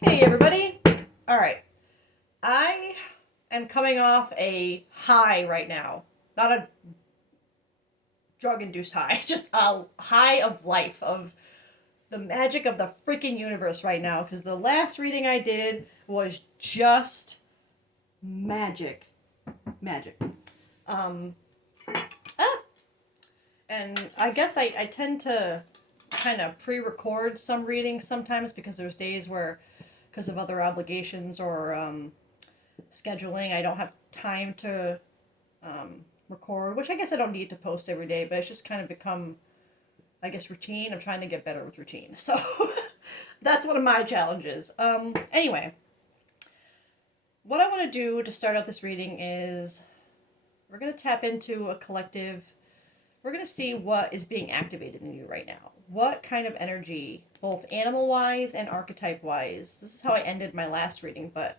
Hey everybody! Alright, I am coming off a high right now. Not a drug induced high, just a high of life, of the magic of the freaking universe right now. Because the last reading I did was just magic. Magic. Um, ah! And I guess I tend to kind of pre record some readings sometimes because there's days where, because of other obligations or scheduling, I don't have time to record, which I guess I don't need to post every day, but it's just kind of become, I guess, routine. I'm trying to get better with routine. So that's one of my challenges. Anyway, what I want to do to start out this reading is we're going to tap into a collective. We're going to see what is being activated in you right now. What kind of energy, both animal wise and archetype wise. This is how I ended my last reading, but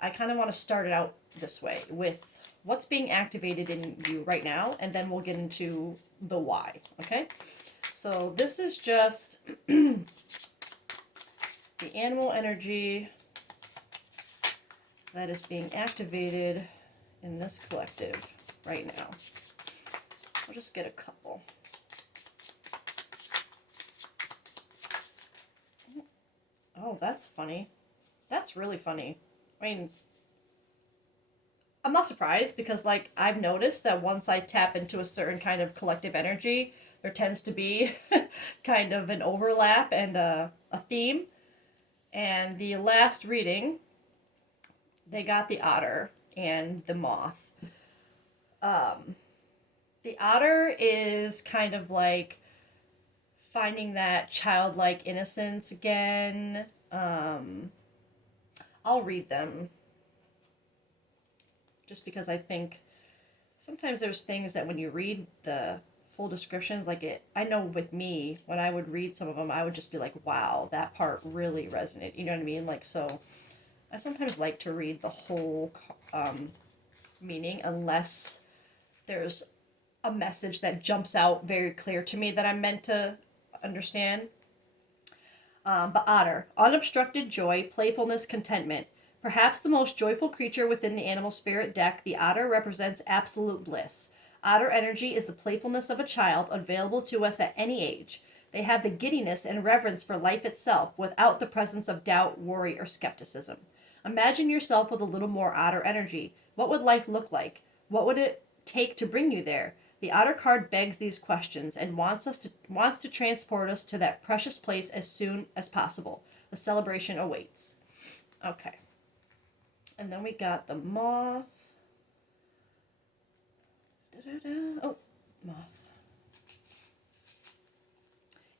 I kind of want to start it out this way with what's being activated in you right now, and then we'll get into the why, okay? So this is just the animal energy that is being activated in this collective right now. I'll just get a couple. Oh, that's funny. That's really funny. I mean, I'm not surprised because, like, I've noticed that once I tap into a certain kind of collective energy, there tends to be kind of an overlap and a theme. And the last reading, they got the otter and the moth. The otter is kind of like finding that childlike innocence again. I'll read them just because I think sometimes there's things that when you read the full descriptions, like it, I know with me, when I would read some of them, I would just be like, wow, that part really resonated. You know what I mean? Like, so I sometimes like to read the whole meaning unless there's a message that jumps out very clear to me that I'm meant to understand. But otter, unobstructed joy, playfulness, contentment. Perhaps the most joyful creature within the animal spirit deck, the otter represents absolute bliss. Otter energy is the playfulness of a child available to us at any age. They have the giddiness and reverence for life itself without the presence of doubt, worry, or skepticism. Imagine yourself with a little more otter energy. What would life look like? What would it take to bring you there? The otter card begs these questions and wants to transport us to that precious place as soon as possible. The celebration awaits. Okay. And then we got the moth. Da-da-da. Oh, moth.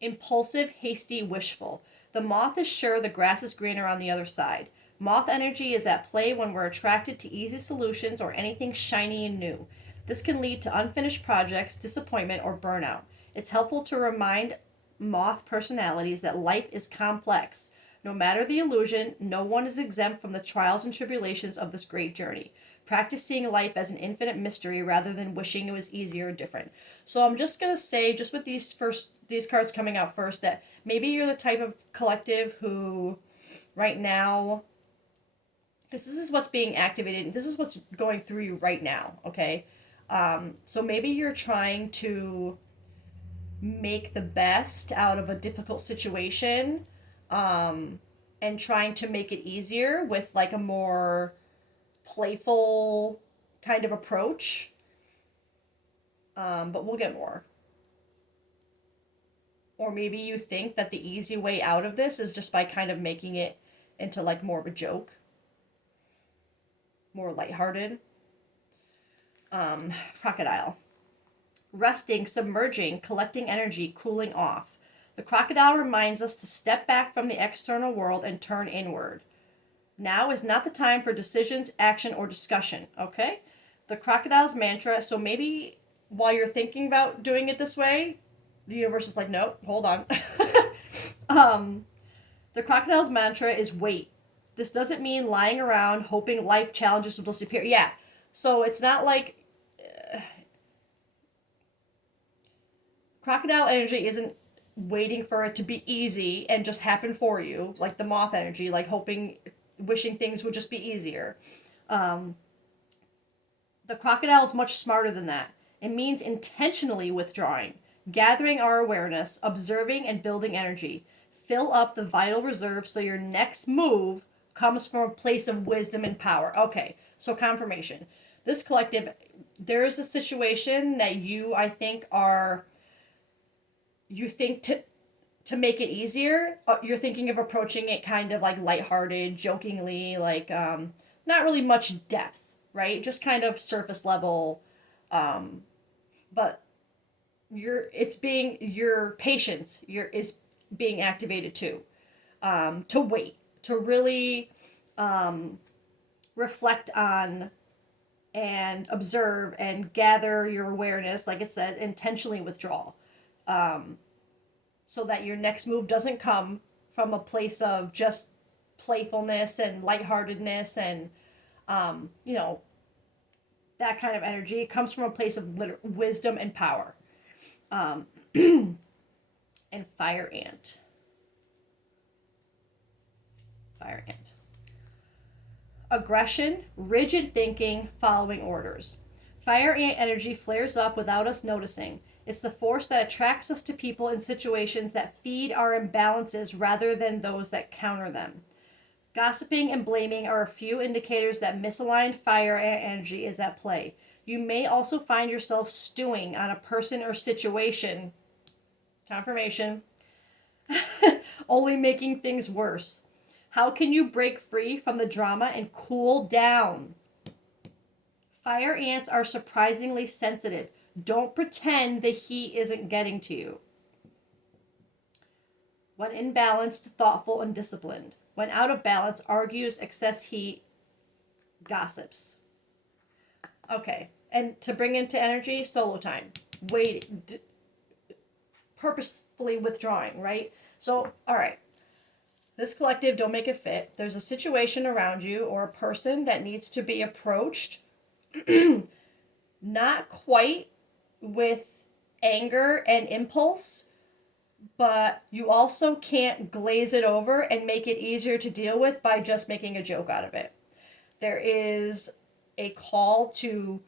Impulsive, hasty, wishful. The moth is sure the grass is greener on the other side. Moth energy is at play when we're attracted to easy solutions or anything shiny and new. This can lead to unfinished projects, disappointment, or burnout. It's helpful to remind moth personalities that life is complex. No matter the illusion, no one is exempt from the trials and tribulations of this great journey. Practice seeing life as an infinite mystery rather than wishing it was easier or different. So I'm just gonna say, just with these cards coming out first, that maybe you're the type of collective who, right now, this is what's being activated. This is what's going through you right now. Okay, so maybe you're trying to make the best out of a difficult situation, and trying to make it easier with like a more playful kind of approach. But we'll get more. Or maybe you think that the easy way out of this is just by kind of making it into like more of a joke, more lighthearted. Crocodile. Resting, submerging, collecting energy, cooling off. The crocodile reminds us to step back from the external world and turn inward. Now is not the time for decisions, action, or discussion, okay? The crocodile's mantra, so maybe while you're thinking about doing it this way, the universe is like, nope, hold on. The crocodile's mantra is wait. This doesn't mean lying around hoping life challenges will disappear. Yeah, so it's not like crocodile energy isn't waiting for it to be easy and just happen for you, like the moth energy, like hoping, wishing things would just be easier. The crocodile is much smarter than that. It means intentionally withdrawing, gathering our awareness, observing and building energy. Fill up the vital reserve so your next move comes from a place of wisdom and power. Okay, so confirmation. This collective, there is a situation that I think, you think to make it easier, you're thinking of approaching it kind of like lighthearted, jokingly, like not really much depth, right? Just kind of surface level, but your patience is being activated too, to wait, to really reflect on and observe and gather your awareness, like it says, intentionally withdraw, so that your next move doesn't come from a place of just playfulness and lightheartedness and you know, that kind of energy. It comes from a place of wisdom and power. And fire ant. Fire ant. Aggression, rigid thinking, following orders. Fire ant energy flares up without us noticing. It's the force that attracts us to people in situations that feed our imbalances rather than those that counter them. Gossiping and blaming are a few indicators that misaligned fire ant energy is at play. You may also find yourself stewing on a person or situation, confirmation, only making things worse. How can you break free from the drama and cool down? Fire ants are surprisingly sensitive. Don't pretend the heat isn't getting to you. When in balance, thoughtful and disciplined. When out of balance, argues, excess heat, gossips. Okay, and to bring into energy, solo time. Purposefully withdrawing, right? So, all right. This collective, don't make it fit. There's a situation around you or a person that needs to be approached, not quite with anger and impulse, but you also can't glaze it over and make it easier to deal with by just making a joke out of it. There is a call to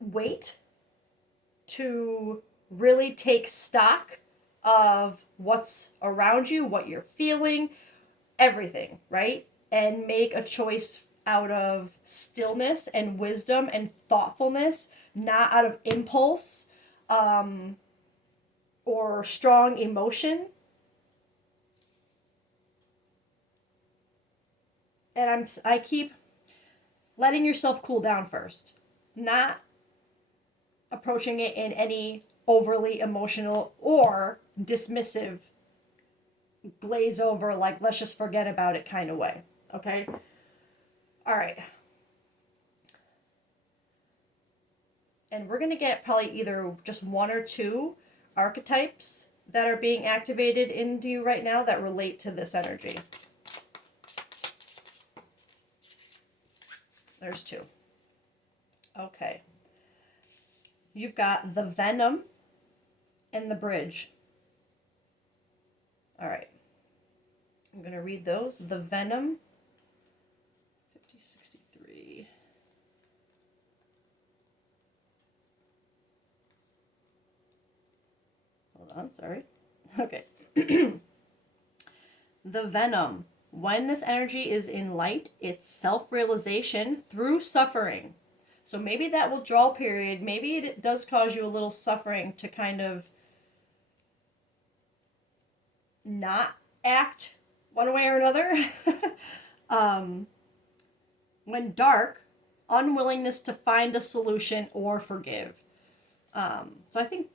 wait, to really take stock of what's around you, what you're feeling, everything, right? And make a choice out of stillness and wisdom and thoughtfulness, not out of impulse, or strong emotion. And I keep letting yourself cool down first, not approaching it in any overly emotional or dismissive, glaze over, like let's just forget about it kind of way. Okay? All right. And we're going to get probably either just one or two archetypes that are being activated into you right now that relate to this energy. There's two. Okay. You've got the Venom and the Bridge. All right. I'm going to read those. The Venom, 5063. Hold on, sorry. Okay. The Venom. When this energy is in light, it's self-realization through suffering. So maybe that will draw period. Maybe it does cause you a little suffering to kind of not act one way or another. When dark, unwillingness to find a solution or forgive. So I think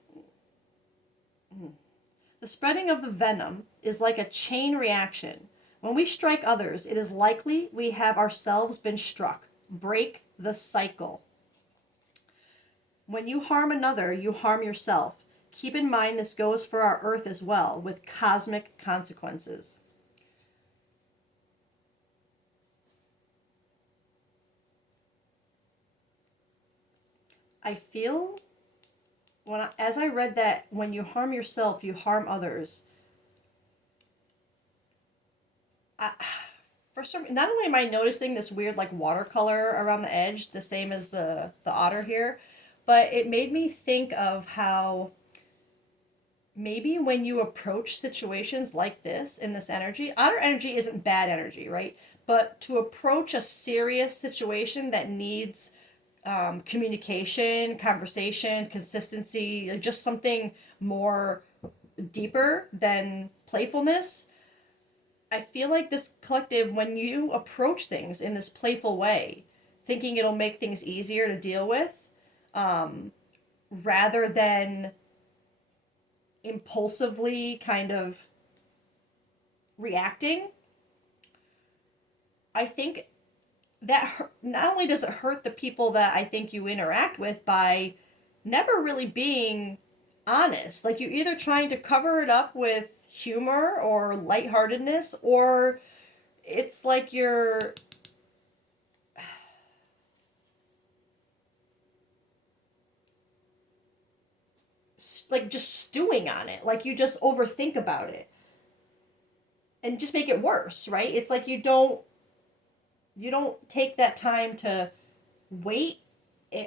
the spreading of the venom is like a chain reaction. When we strike others, it is likely we have ourselves been struck. Break the cycle. When you harm another, you harm yourself. Keep in mind this goes for our earth as well, with cosmic consequences. I feel As I read that when you harm yourself, you harm others. I, for some, not only am I noticing this weird like watercolor around the edge, the same as the otter here, but it made me think of how maybe when you approach situations like this in this energy, otter energy isn't bad energy, right? But to approach a serious situation that needs communication, conversation, consistency, like just something more deeper than playfulness. I feel like this collective, when you approach things in this playful way, thinking it'll make things easier to deal with, rather than impulsively kind of reacting, I think that not only does it hurt the people that I think you interact with by never really being honest. Like you're either trying to cover it up with humor or lightheartedness, or it's like you're like just stewing on it. Like you just overthink about it and just make it worse, right? It's like you don't take that time to wait.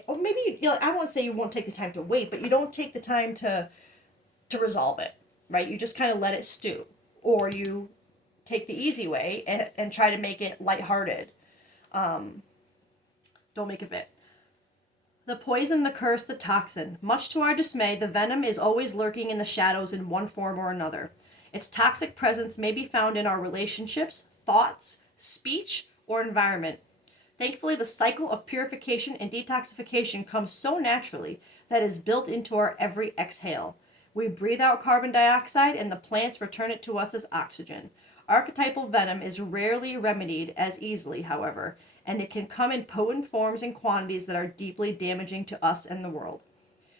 Or maybe I won't say you won't take the time to wait, but you don't take the time to resolve it, right? You just kind of let it stew, or you take the easy way and try to make it lighthearted. Don't make it fit. The poison, the curse, the toxin. Much to our dismay, the venom is always lurking in the shadows in one form or another. Its toxic presence may be found in our relationships, thoughts, speech, or environment. Thankfully, the cycle of purification and detoxification comes so naturally that it is built into our every exhale. We breathe out carbon dioxide and the plants return it to us as oxygen. Archetypal venom is rarely remedied as easily, however, and it can come in potent forms and quantities that are deeply damaging to us and the world.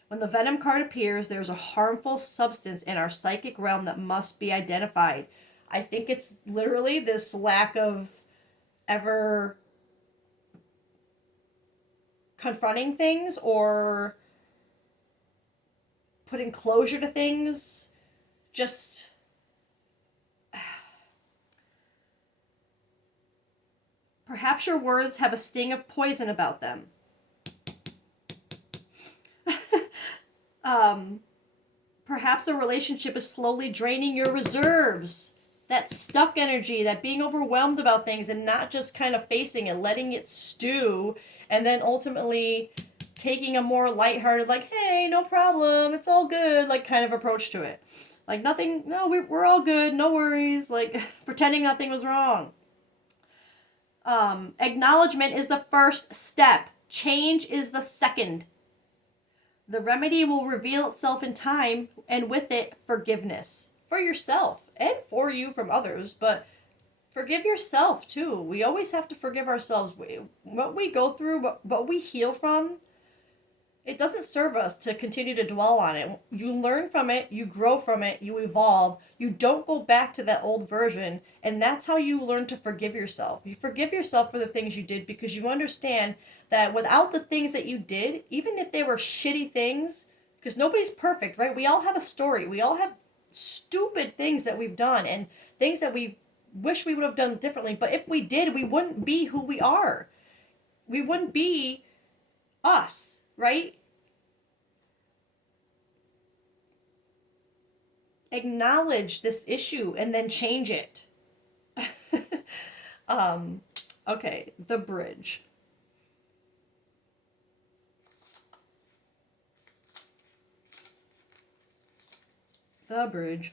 When the venom card appears, there's a harmful substance in our psychic realm that must be identified. I think it's literally this lack of ever confronting things or putting closure to things. Just perhaps your words have a sting of poison about them. Perhaps a relationship is slowly draining your reserves. That stuck energy, that being overwhelmed about things and not just kind of facing it, letting it stew, and then ultimately taking a more lighthearted, like, hey, no problem, it's all good, like, kind of approach to it. Like, nothing, no, we're all good, no worries, like, pretending nothing was wrong. Acknowledgement is the first step, change is the second. The remedy will reveal itself in time, and with it, forgiveness. For yourself and for you from others, but forgive yourself too. We always have to forgive ourselves. What we go through, what we heal from, it doesn't serve us to continue to dwell on it. You learn from it, you grow from it, you evolve. You don't go back to that old version, and that's how you learn to forgive yourself. You forgive yourself for the things you did because you understand that without the things that you did, even if they were shitty things, because nobody's perfect, right? We all have a story. We all have stupid things that we've done and things that we wish we would have done differently. But if we did, we wouldn't be who we are. We wouldn't be us, right? Acknowledge this issue and then change it. Okay, the bridge. The bridge.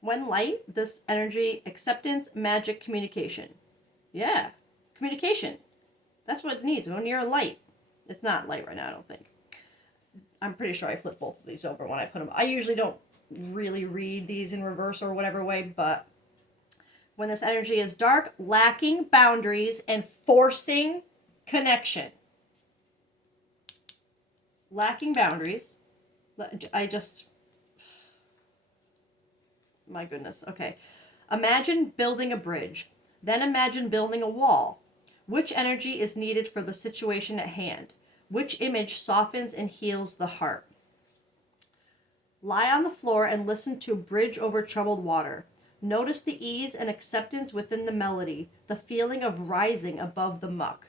When light, this energy, acceptance, magic, communication. Yeah, communication. That's what it needs when you're a light. It's not light right now, I don't think. I'm pretty sure I flipped both of these over when I put them. I usually don't really read these in reverse or whatever way, but when this energy is dark, lacking boundaries and forcing connection. Lacking boundaries. I just. My goodness. Okay. Imagine building a bridge. Then imagine building a wall. Which energy is needed for the situation at hand? Which image softens and heals the heart? Lie on the floor and listen to Bridge Over Troubled Water. Notice the ease and acceptance within the melody, the feeling of rising above the muck.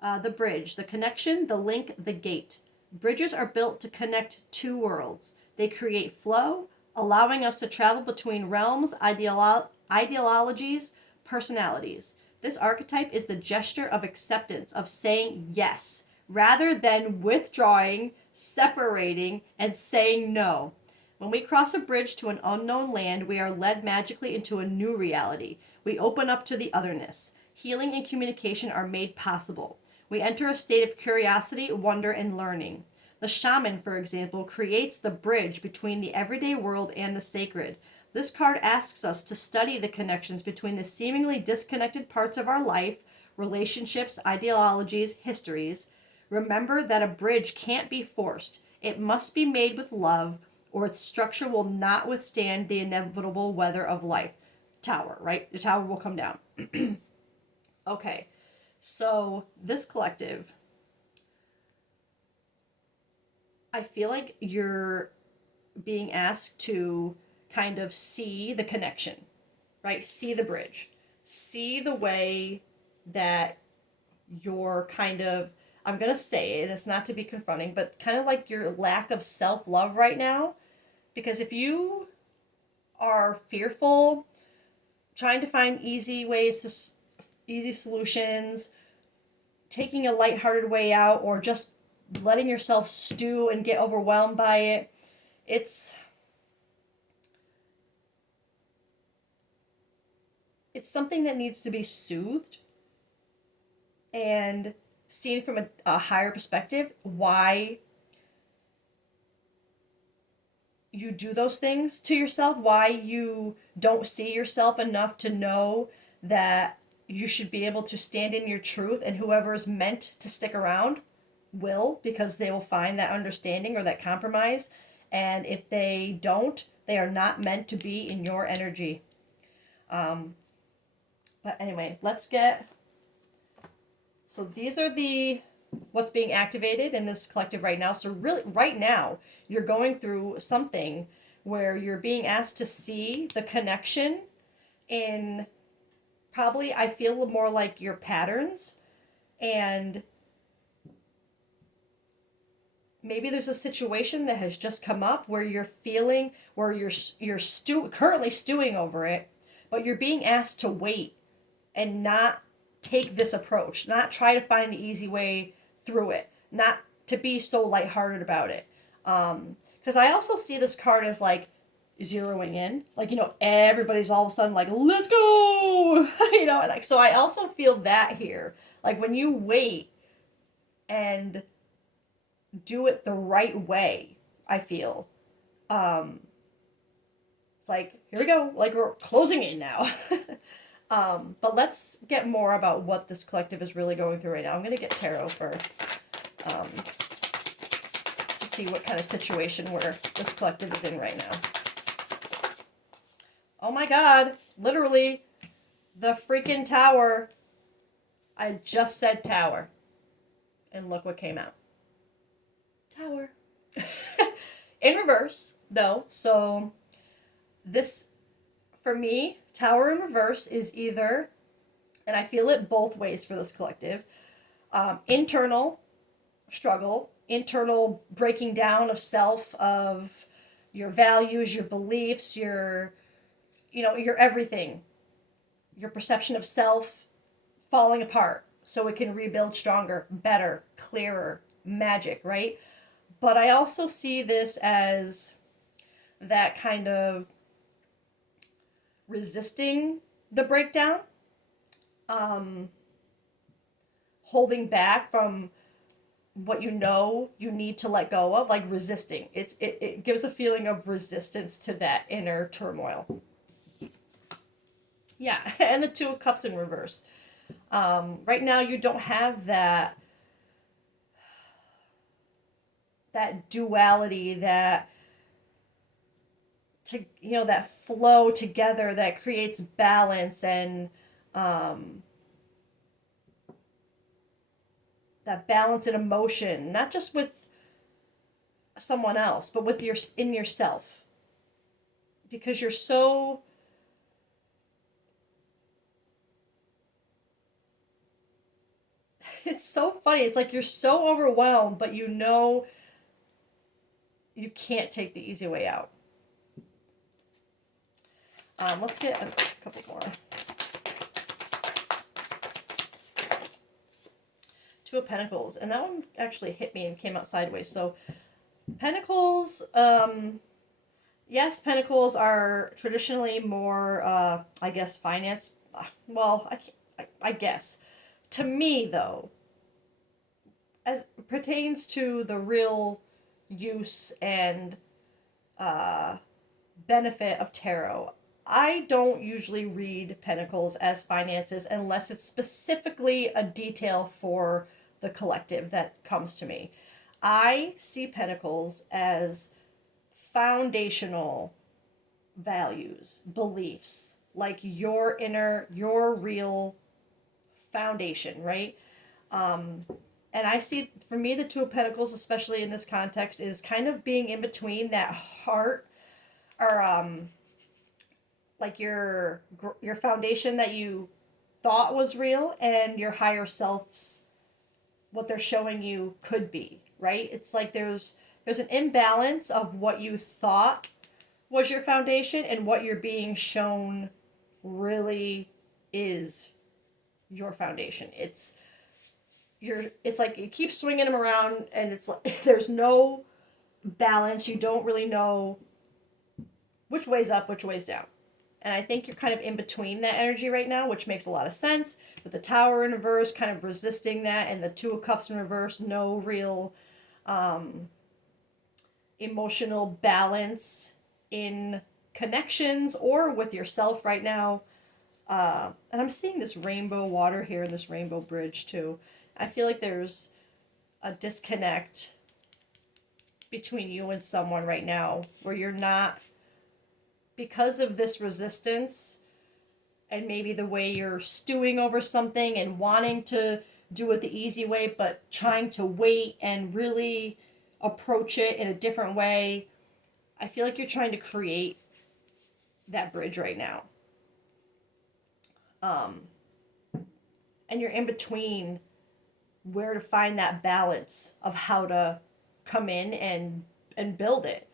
The bridge, the connection, the link, the gate. Bridges are built to connect two worlds. They create flow, allowing us to travel between realms, ideologies, personalities. This archetype is the gesture of acceptance, of saying yes, rather than withdrawing, separating, and saying no. When we cross a bridge to an unknown land, we are led magically into a new reality. We open up to the otherness. Healing and communication are made possible. We enter a state of curiosity, wonder, and learning. The shaman, for example, creates the bridge between the everyday world and the sacred. This card asks us to study the connections between the seemingly disconnected parts of our life, relationships, ideologies, histories. Remember that a bridge can't be forced. It must be made with love, or its structure will not withstand the inevitable weather of life. Tower, right? The tower will come down. Okay, so this collective, I feel like you're being asked to kind of see the connection, right? See the bridge. See the way that you're kind of, I'm going to say it, it's not to be confronting, but kind of like your lack of self-love right now. Because if you are fearful, trying to find easy ways to, easy solutions, taking a lighthearted way out, or just letting yourself stew and get overwhelmed by it, it's something that needs to be soothed and seen from a higher perspective, why you do those things to yourself, why you don't see yourself enough to know that you should be able to stand in your truth, and whoever is meant to stick around will, because they will find that understanding or that compromise. And if they don't, they are not meant to be in your energy. But anyway, so these are what's being activated in this collective right now. So really, right now, you're going through something where you're being asked to see the connection in, probably, I feel more like your patterns, and maybe there's a situation that has just come up where you're currently stewing over it, but you're being asked to wait and not take this approach, not try to find the easy way through it, not to be so lighthearted about it. Because I also see this card as like zeroing in, like, everybody's all of a sudden like, let's go, and like, so I also feel that here, like when you wait and do it the right way, I feel, it's like, here we go, like we're closing in now. But let's get more about what this collective is really going through right now. I'm going to get tarot for, to see what kind of situation where this collective is in right now. Oh my God, literally, the freaking tower. I just said tower. And look what came out. Tower. In reverse, though, so this, for me, tower in reverse is either, and I feel it both ways for this collective, internal struggle, internal breaking down of self, of your values, your beliefs, your everything, your perception of self falling apart so it can rebuild stronger, better, clearer, magic, right? But I also see this as that kind of resisting the breakdown, holding back from what you need to let go of, like resisting. It gives a feeling of resistance to that inner turmoil. Yeah, and the Two of Cups in reverse. Right now you don't have that duality, that flow together that creates balance, and that balance and emotion, not just with someone else, but with in yourself. Because you're so it's so funny. It's like you're so overwhelmed, but you know you can't take the easy way out. Let's get a couple more. Two of Pentacles, and that one actually hit me and came out sideways. So Pentacles, yes, Pentacles are traditionally more, I guess, finance. Well, I guess. To me, though, as pertains to the real use and benefit of tarot, I don't usually read Pentacles as finances unless it's specifically a detail for the collective that comes to me. I see Pentacles as foundational values, beliefs, like your real foundation, right? And I see, for me, the Two of Pentacles, especially in this context, is kind of being in between that heart, or like your foundation that you thought was real, and your higher self's what they're showing you could be, right? It's like there's an imbalance of what you thought was your foundation and what you're being shown really is your foundation. It's like you keep swinging them around, and it's like there's no balance. You don't really know which way's up, which way's down. And I think you're kind of in between that energy right now, which makes a lot of sense. With the Tower in reverse, kind of resisting that, and the Two of Cups in reverse, no real emotional balance in connections or with yourself right now. And I'm seeing this rainbow water here and this rainbow bridge too. I feel like there's a disconnect between you and someone right now where you're not, because of this resistance and maybe the way you're stewing over something and wanting to do it the easy way, but trying to wait and really approach it in a different way. I feel like you're trying to create that bridge right now. And you're in between where to find that balance of how to come in and build it.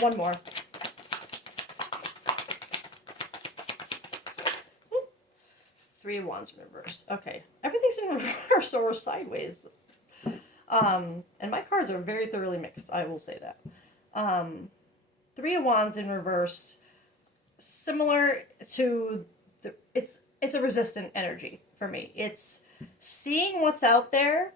One more. Three of Wands in reverse. Okay. Everything's in reverse or sideways. And my cards are very thoroughly mixed, I will say that. Three of Wands in reverse, similar to it's a resistant energy for me. It's seeing what's out there,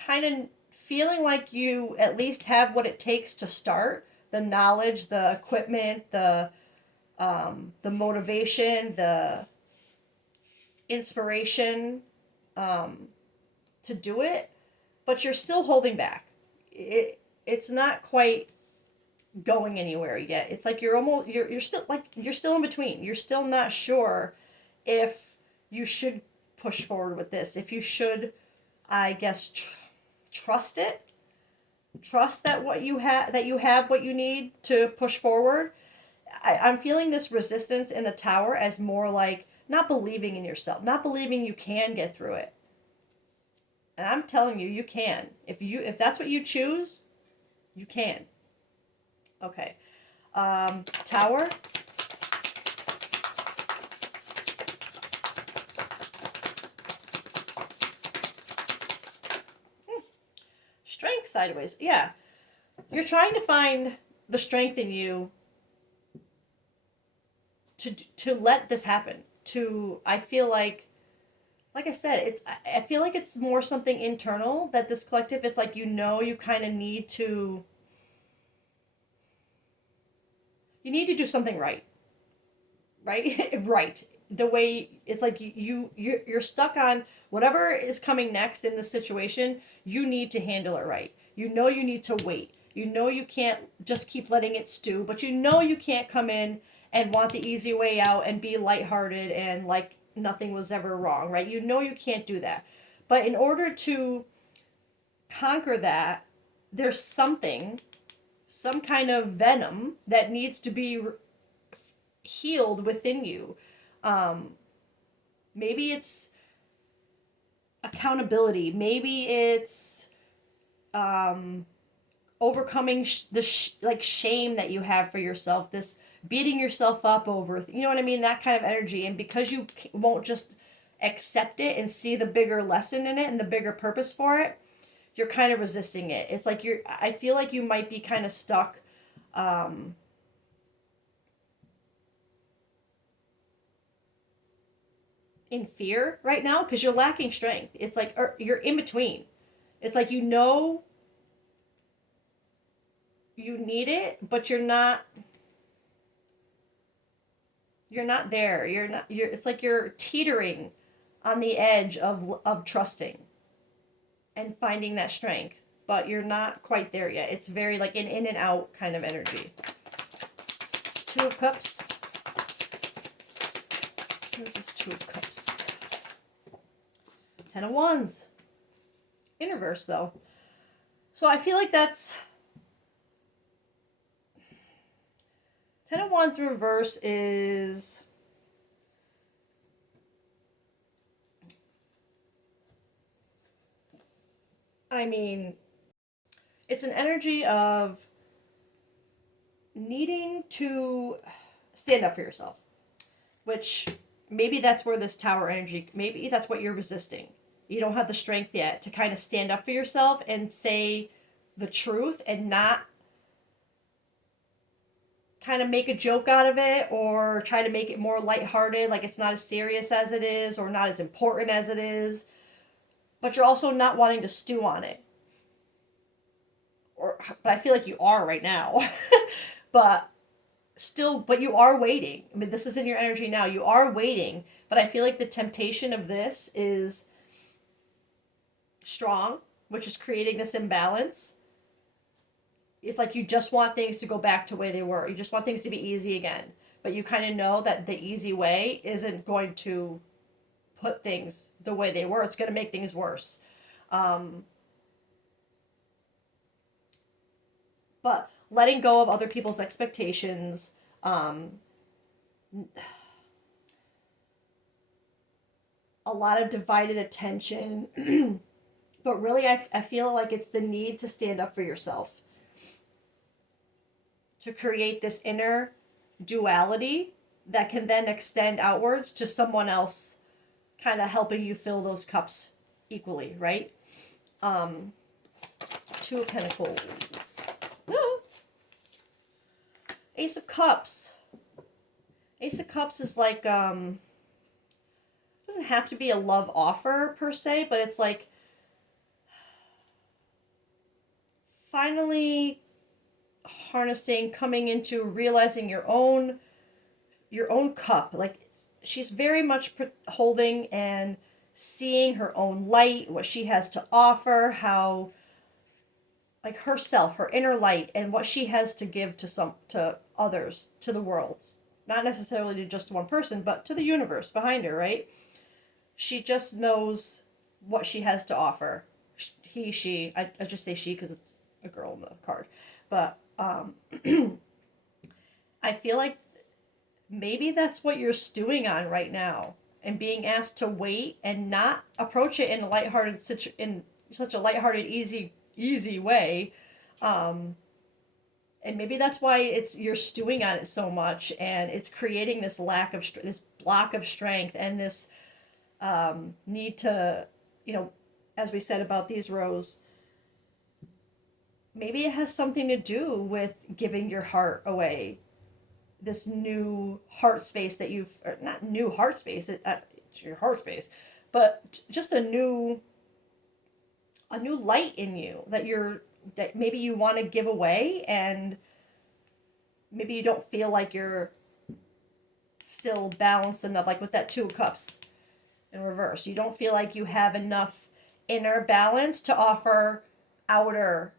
kind of feeling like you at least have what it takes to start, the knowledge, the equipment, the motivation, the inspiration to do it, but you're still holding back. It's not quite going anywhere yet. It's like you're still in between. You're still not sure if you should push forward with this. If you should, I guess, trust it. Trust that you have what you need to push forward. I'm feeling this resistance in the Tower as more like not believing in yourself, not believing you can get through it. And I'm telling you, you can. If that's what you choose, you can. Okay. Tower. Strength sideways. Yeah. You're trying to find the strength in you to let this happen. I feel like I said, I feel like it's more something internal that this collective, it's like you kind of need to do something right. Right? Right. The way it's like you're stuck on whatever is coming next in the situation, you need to handle it right. You need to wait. You can't just keep letting it stew, but you can't come in and want the easy way out and be lighthearted and like nothing was ever wrong, right? You can't do that. But in order to conquer that, there's something, some kind of venom that needs to be healed within you. Maybe it's accountability. Maybe it's overcoming like shame that you have for yourself. This beating yourself up over, you know what I mean? That kind of energy. And because you won't just accept it and see the bigger lesson in it and the bigger purpose for it, you're kind of resisting it. It's like I feel like you might be kind of stuck in fear right now because you're lacking strength. It's like, or you're in between. It's like, you know, you need it, but you're not there. You're not, you're, it's like you're teetering on the edge of trusting and finding that strength, but you're not quite there yet. It's very like an in and out kind of energy. Two of Cups. Here's this Two of Cups. Ten of Wands. In reverse, though. So I feel like that's... Ten of Wands in reverse is... I mean, it's an energy of needing to stand up for yourself, which maybe that's where this Tower energy, maybe that's what you're resisting. You don't have the strength yet to kind of stand up for yourself and say the truth and not kind of make a joke out of it or try to make it more lighthearted, like it's not as serious as it is or not as important as it is. But you're also not wanting to stew on it. But I feel like you are right now. But still, but you are waiting. I mean, this is in your energy now. You are waiting, but I feel like the temptation of this is strong, which is creating this imbalance. It's like you just want things to go back to the way they were. You just want things to be easy again. But you kind of know that the easy way isn't going to put things the way they were. It's going to make things worse. But letting go of other people's expectations, a lot of divided attention. But really, I feel like it's the need to stand up for yourself, to create this inner duality that can then extend outwards to someone else kind of helping you fill those cups equally, right? Two of Pentacles. Ooh. Ace of Cups. Ace of Cups is like, doesn't have to be a love offer per se, but it's like finally harnessing, coming into realizing your own cup. Like she's very much holding and seeing her own light, what she has to offer, how like herself, her inner light, and what she has to give to others, to the world. Not necessarily to just one person, but to the universe behind her, right? She just knows what she has to offer. He, she, I just say she because it's a girl in the card. But I feel like maybe that's what you're stewing on right now and being asked to wait and not approach it in a lighthearted in such a lighthearted easy way. And maybe that's why you're stewing on it so much and it's creating this this block of strength and this need to, as we said about these rows, maybe it has something to do with giving your heart away. This new heart space that or not new heart space, it's your heart space, but just a new light in you that maybe you want to give away, and maybe you don't feel like you're still balanced enough, like with that Two of Cups in reverse. You don't feel like you have enough inner balance to offer outer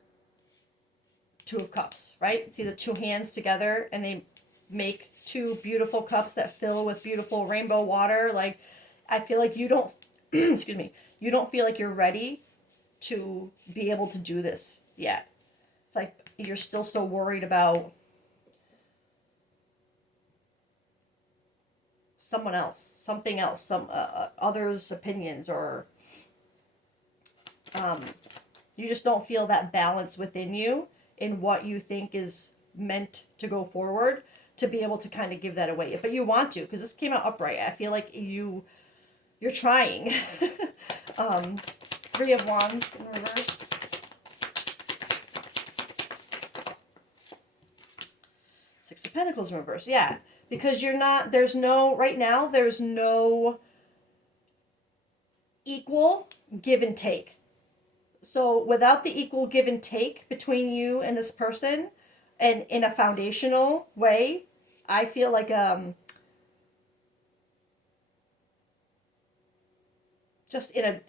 Two of Cups, right? See the two hands together and they make two beautiful cups that fill with beautiful rainbow water. Like, I feel like you don't excuse me, you don't feel like you're ready to be able to do this yet. It's like you're still so worried about someone else, something else, some others' opinions, or you just don't feel that balance within you in what you think is meant to go forward to be able to kind of give that away. But you want to, because this came out upright. I feel like you're trying. Three of Wands in reverse. Six of Pentacles in reverse. Yeah, because you're not, there's no, right now, there's no equal give and take. So without the equal give and take between you and this person, and in a foundational way, I feel like just in a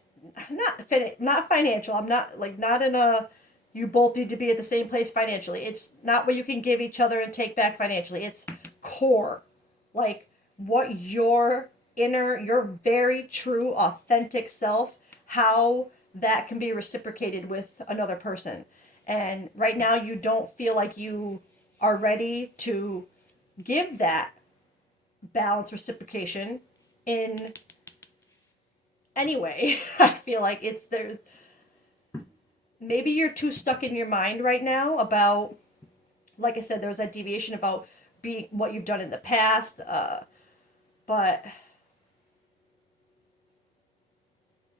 not financial. I'm not like not in a you both need to be at the same place financially. It's not what you can give each other and take back financially. It's core, like what your inner, your very true, authentic self, how that can be reciprocated with another person. And right now, you don't feel like you are ready to give that balance reciprocation in any way. I feel like it's there. Maybe you're too stuck in your mind right now about, like I said, there's that deviation about being what you've done in the past, but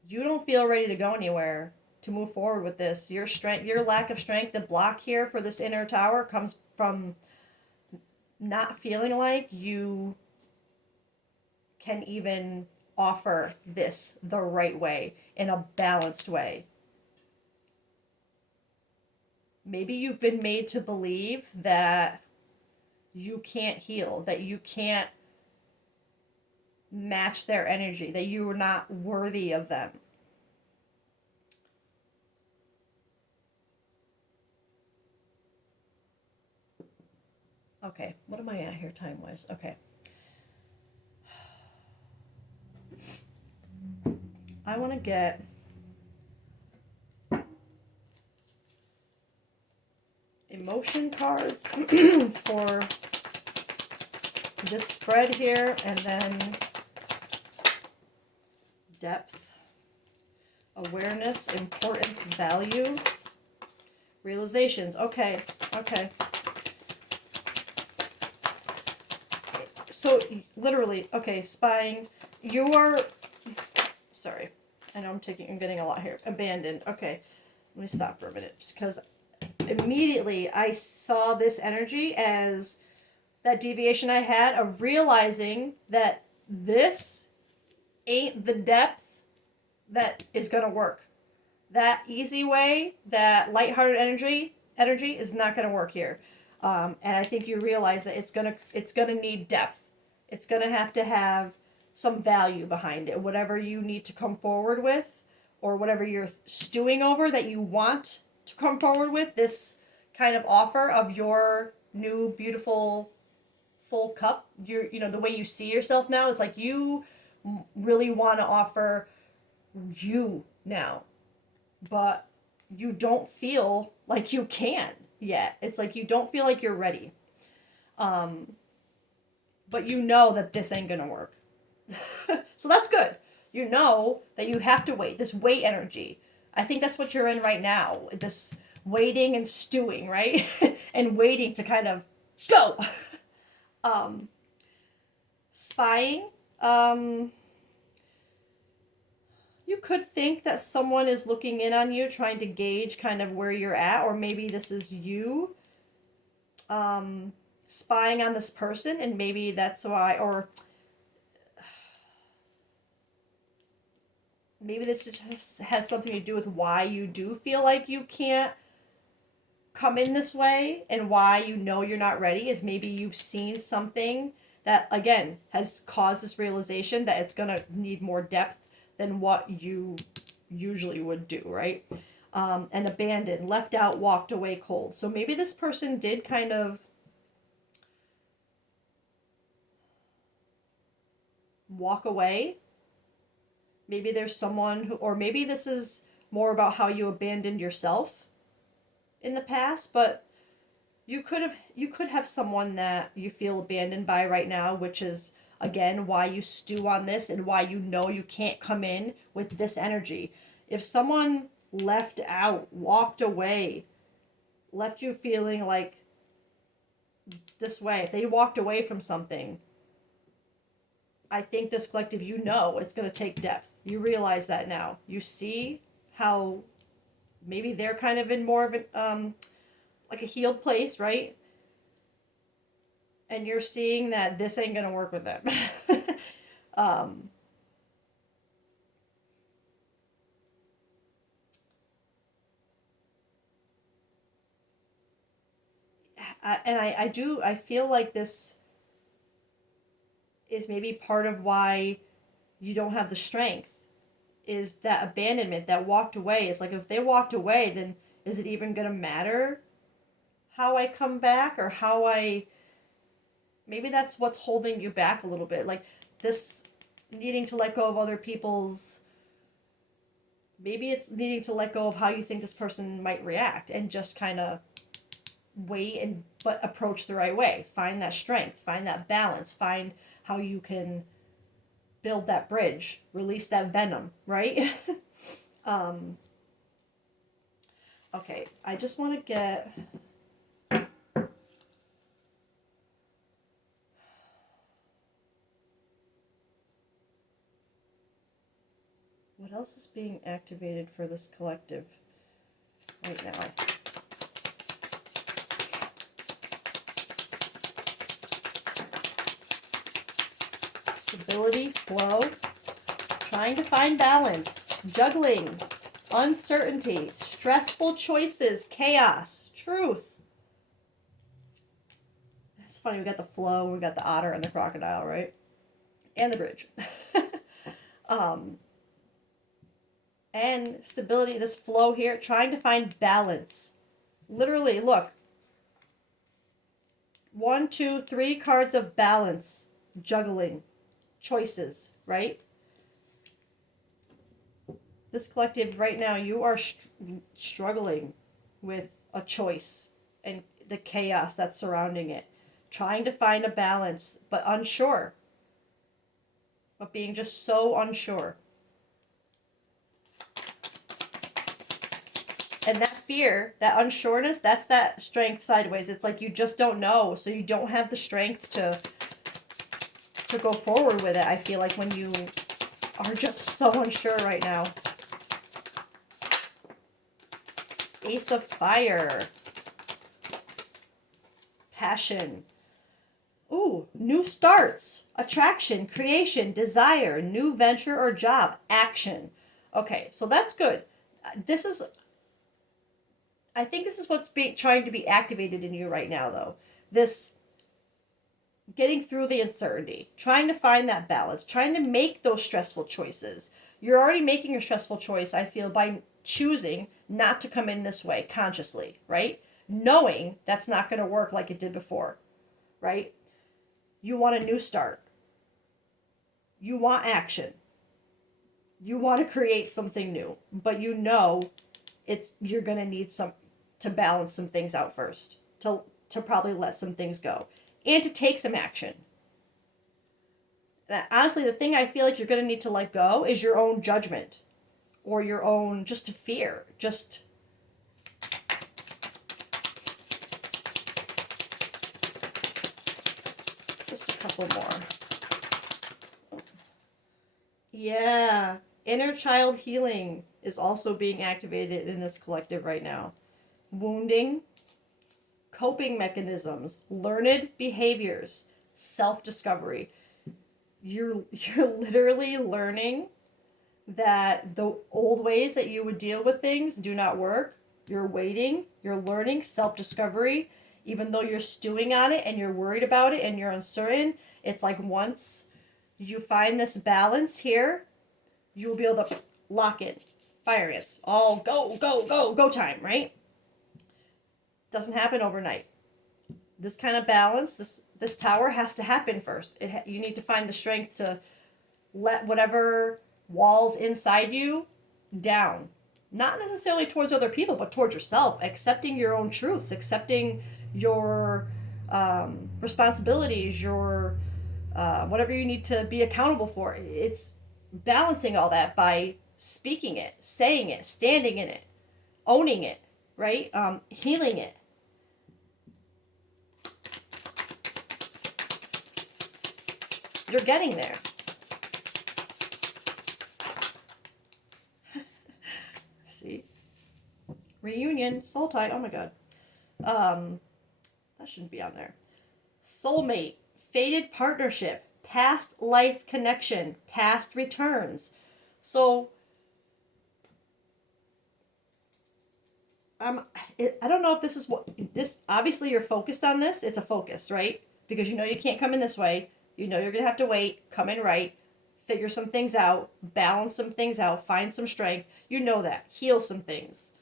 you don't feel ready to go anywhere to move forward with this. Your strength, your lack of strength, the block here for this inner tower comes from not feeling like you can even offer this the right way, in a balanced way. Maybe you've been made to believe that you can't heal, that you can't match their energy, that you are not worthy of them. Okay, what am I at here time-wise? Okay. I want to get emotion cards for this spread here, and then depth, awareness, importance, value, realizations. Okay, okay. So literally, okay, spying. You are, sorry, I know I'm getting a lot here. Abandoned. Okay, let me stop for a minute, because immediately I saw this energy as that deviation I had of realizing that this ain't the depth that is gonna work. That easy way, that lighthearted energy is not gonna work here. And I think you realize that it's gonna need depth. It's gonna have to have some value behind it. Whatever you need to come forward with, or whatever you're stewing over that you want to come forward with, this kind of offer of your new beautiful full cup. You know, the way you see yourself now is like you really want to offer you now, but you don't feel like you can yet. It's like you don't feel like you're ready. But you know that this ain't gonna work. So that's good. You know that you have to wait. This wait energy. I think that's what you're in right now. This waiting and stewing, right? And waiting to kind of go. Spying. You could think that someone is looking in on you, trying to gauge kind of where you're at, or maybe this is you spying on this person, and maybe that's why, or maybe this just has something to do with why you do feel like you can't come in this way, and why you know you're not ready is maybe you've seen something that, again, has caused this realization that it's going to need more depth than what you usually would do, right? And abandoned, left out, walked away cold. So maybe this person did kind of walk away Maybe there's someone who, or maybe this is more about how you abandoned yourself in the past, but you could have someone that you feel abandoned by right now, which is again why you stew on this and why you know you can't come in with this energy. If someone left out, walked away, left you feeling like this way, if they walked away from something, I think this collective, you know, it's going to take depth. You realize that now. You see how maybe they're kind of in more of an like a healed place, right? And you're seeing that this ain't gonna work with them. um, I feel like this is maybe part of why you don't have the strength, is that abandonment, that walked away. It's like if they walked away, then is it even gonna matter how I come back, or how I, maybe that's what's holding you back a little bit, like this needing to let go of other people's, maybe it's needing to let go of how you think this person might react and just kind of wait and but approach the right way, find that strength, find that balance, find how you can build that bridge, release that venom, right? um okay, I just want to get, what else is being activated for this collective right now. Stability, flow, trying to find balance, juggling, uncertainty, stressful choices, chaos, truth. It's funny, we got the flow, we got the otter and the crocodile, right? And the bridge. um, and stability, this flow here, trying to find balance. Literally, look. 1, 2, 3 cards of balance, juggling, choices, right? This collective right now, you are struggling with a choice and the chaos that's surrounding it. Trying to find a balance, but unsure. But being just so unsure. And that fear, that unsureness, that's that strength sideways. It's like you just don't know, so you don't have the strength to go forward with it. I feel like when you are just so unsure right now. Ace of Fire. Passion. Ooh, new starts. Attraction, creation, desire, new venture or job, action. Okay, so that's good. This is, I think this is what's being trying to be activated in you right now, though. This getting through the uncertainty, trying to find that balance, trying to make those stressful choices. You're already making a stressful choice, I feel, by choosing not to come in this way consciously, right? Knowing that's not going to work like it did before, right? You want a new start. You want action. You want to create something new, but you know you're going to need some to balance some things out first, to probably let some things go and to take some action. And honestly, the thing I feel like you're going to need to let go is your own judgment or your own just fear. Just a couple more. Yeah. Inner child healing is also being activated in this collective right now. Wounding, coping mechanisms, learned behaviors, self-discovery. You're literally learning that the old ways that you would deal with things do not work. You're waiting, you're learning, self-discovery. Even though you're stewing on it and you're worried about it and you're uncertain, it's like once you find this balance here, you will be able to lock in. Fire ants. All go, go, go, go time, right? Doesn't happen overnight. This kind of balance, this tower has to happen first. You need to find the strength to let whatever walls inside you down. Not necessarily towards other people, but towards yourself. Accepting your own truths, accepting your responsibilities, your whatever you need to be accountable for. It's balancing all that by speaking it, saying it, standing in it, owning it, right? Healing it. You're getting there. See? Reunion, soul tie, oh my god. That shouldn't be on there. Soulmate, fated partnership, past life connection, past returns. So, I don't know if this is what, this, obviously you're focused on this, it's a focus, right? Because you know you can't come in this way, you know you're going to have to wait, come in right, figure some things out, balance some things out, find some strength, you know that, heal some things.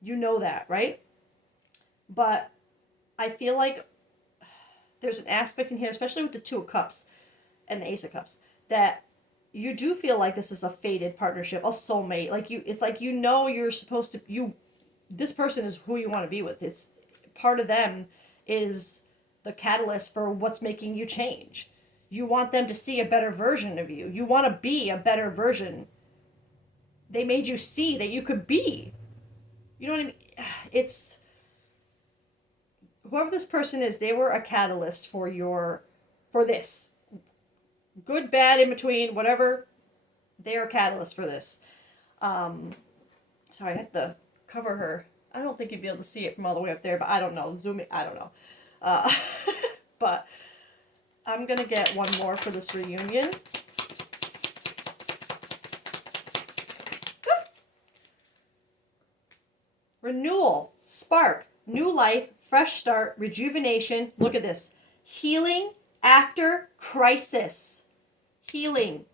You know that, right? But I feel like there's an aspect in here, especially with the Two of Cups and the Ace of Cups, that you do feel like this is a fated partnership, a soulmate. Like you, it's like you know you're supposed to, you, this person is who you want to be with. It's part of them is the catalyst for what's making you change. You want them to see a better version of you. You want to be a better version. They made you see that you could be. You know what I mean? It's whoever this person is, they were a catalyst for your, for this. Good, bad, in between, whatever. They are a catalyst for this. Sorry, I have to cover her. I don't think you'd be able to see it from all the way up there, but I don't know. Zoom it. I don't know. But I'm going to get one more for this reunion. Renewal, spark, new life, fresh start, rejuvenation. Look at this. Healing after crisis. Healing.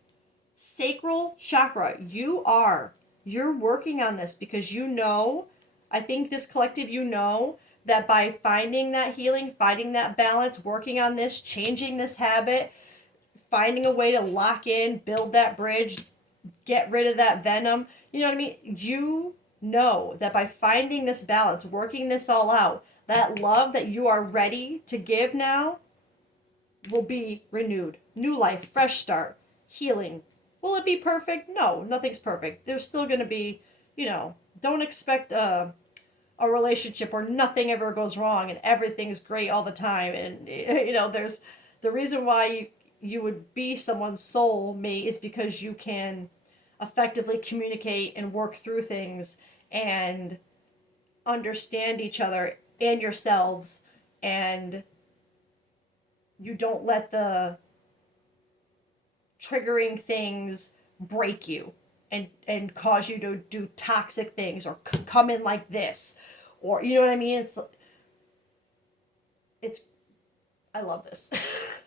Sacral chakra. You're working on this because you know, I think this collective, you know, that by finding that healing, finding that balance, working on this, changing this habit, finding a way to lock in, build that bridge, get rid of that venom, you know what I mean? You know that by finding this balance, working this all out, that love that you are ready to give now will be renewed. New life, fresh start, healing. Will it be perfect? No, nothing's perfect. There's still going to be, you know, don't expect a relationship where nothing ever goes wrong and everything's great all the time. And, you know, there's the reason why you would be someone's soulmate is because you can effectively communicate and work through things and understand each other and yourselves, and you don't let the triggering things break you and cause you to do toxic things or come in like this, or you know what I mean. It's I love this.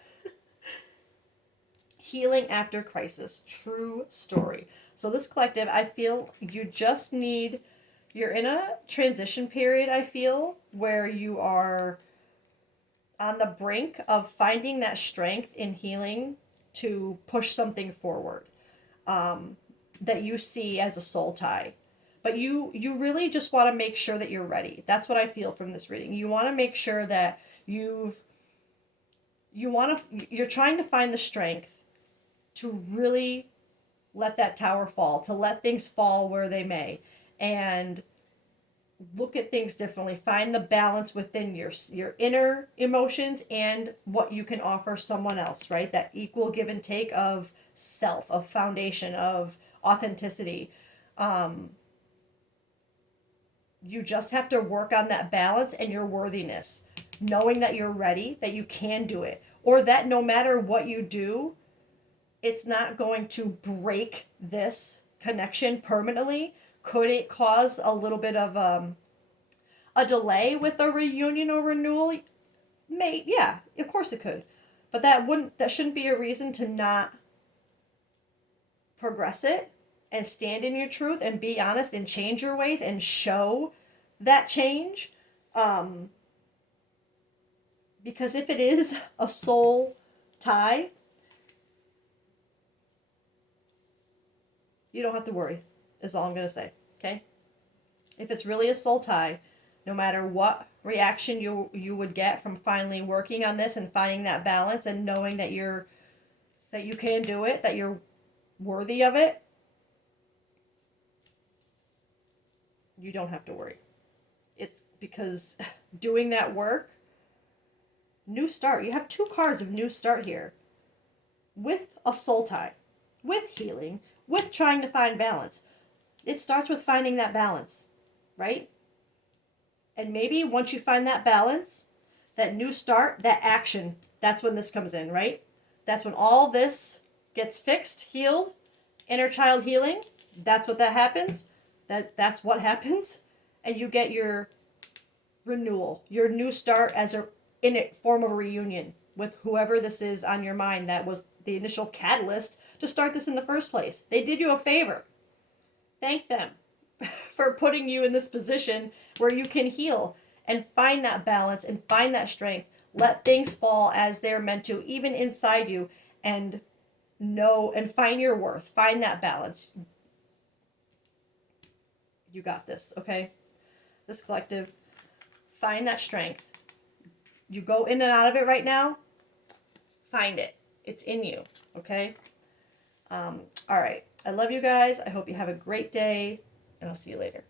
Healing after crisis, true story. So this collective, I feel you just need, you're in a transition period, I feel, where you are on the brink of finding that strength in healing to push something forward, that you see as a soul tie. But you really just want to make sure that you're ready. That's what I feel from this reading. You want to make sure that you're trying to find the strength to really let that tower fall, to let things fall where they may, and look at things differently. Find the balance within your inner emotions and what you can offer someone else, right? That equal give and take of self, of foundation, of authenticity. You just have to work on that balance and your worthiness, knowing that you're ready, that you can do it, or that no matter what you do, it's not going to break this connection permanently. Could it cause a little bit of a delay with a reunion or renewal? Yeah, of course it could. But that shouldn't be a reason to not progress it and stand in your truth and be honest and change your ways and show that change. Because if it is a soul tie, You don't have to worry, is all I'm going to say, okay? If it's really a soul tie, no matter what reaction you would get from finally working on this and finding that balance and knowing that you can do it, that you're worthy of it, you don't have to worry. It's because doing that work, new start. You have 2 cards of new start here. With a soul tie, with healing, with trying to find balance. It starts with finding that balance, right? And maybe once you find that balance, that new start, that action, that's when this comes in, right? That's when all this gets fixed, healed, inner child healing. That's what that happens. That's what happens. And you get your renewal, your new start as a in it form of a reunion with whoever this is on your mind that was the initial catalyst to start this in the first place. They did you a favor. Thank them for putting you in this position where you can heal and find that balance and find that strength. Let things fall as they're meant to, even inside you, and know and find your worth. Find that balance. You got this, okay? This collective, find that strength. You go in and out of it right now, find it. It's in you, okay? All right. I love you guys. I hope you have a great day, and I'll see you later.